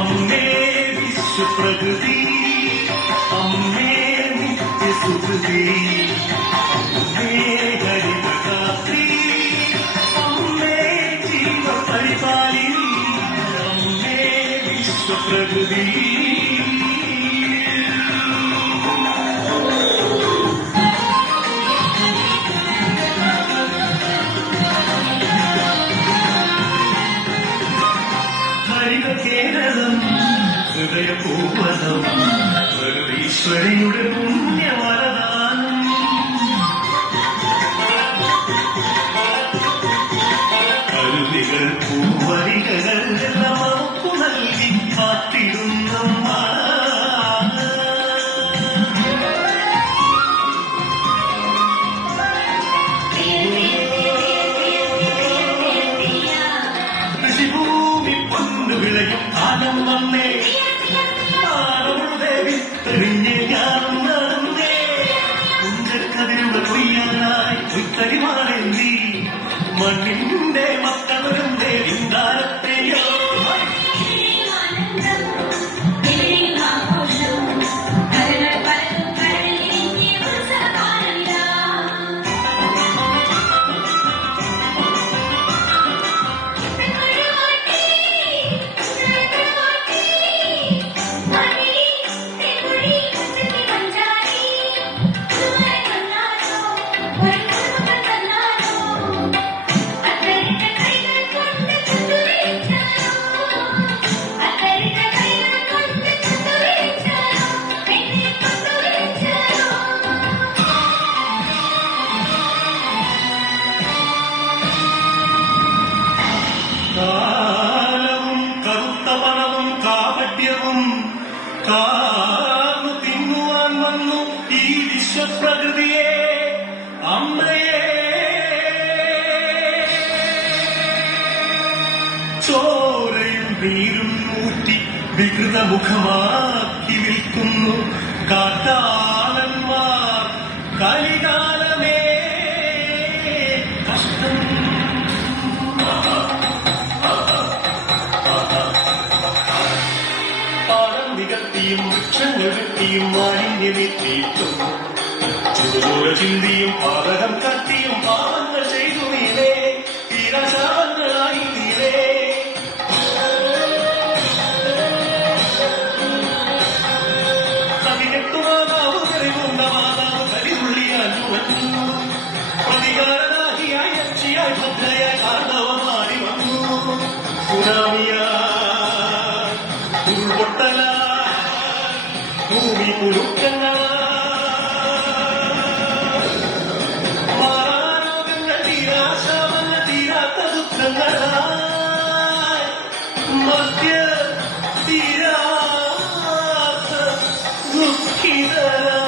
അമ്മേ വിശ്വപ്രകൃതി, അമ്മേ നിത്യസുഹൃതി, അമ്മേ ഹരിതരാത്രി, അമ്മേ ജീവപരിപാലിനി, അമ്മേ വിശ്വപ്രകൃതി. കേരളം ഹൃദയപൂവനം സർവീശ്വരയുടെ പുണ്യവരദാനം. കരുവികൾ പൂവരികൾ എല്ലാം അവക്കു നൽകി കാത്തിരുന്നമ്മ. കൃഷിഭൂമി പൊന്നു വിളയും കാലം വന്നേ, ആരുടെ വിത്തെറിഞ്ഞ് ഞാനും നടന്നേ. കുഞ്ചക്കതിരുകൾ കൊയ്യാനായി കുത്തരിമാറേന്തി മണ്ണിന്റെ മക്കളുടെ വിന്താരത്തെയോ. കാലവും കറുത്ത പണവും കാപട്യവും കാർന്നു തിന്നുവാൻ വന്നു ഈ വിശ്വപ്രകൃതിയെ. അമ്മയെ ചോരയും നീരും ഊറ്റി വികൃതമുഖമാക്കി വിൽക്കുന്നു കാട്ടാളന്മാർ. കലികാലമേ കഷ്ടം. നികത്തിയും വൃക്ഷങ്ങൾ വെട്ടിയും മാലിന്യമേറ്റിയിട്ടും ചുടുചൂര ചിന്തിയും പാതകം കത്തിയും പാവങ്ങൾ ചെയ്തു നീലേ, തീരാശാപങ്ങളായി നീലേ. കവികെട്ടുമാതാവ് കറിവുണ്ട മാതാവ് കരിതുള്ളിയാൽ ചുവന്നു. പ്രതികാരനാഹിയായി അച്ചിയായി ഭദ്രയായി കാർന്നവമാറി വന്നു. സുനാമിയാ ഉൾപൊട്ടല ഭൂമി പുലുക്കങ്ങൾ, മാറാരോഗങ്ങൾ, തീരാശാപങ്ങൾ, തീരാത്ത ദുഃഖങ്ങളായി മധ്യ തീരാത്ത ദുഃഖിതരാ.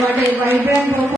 What a vibrant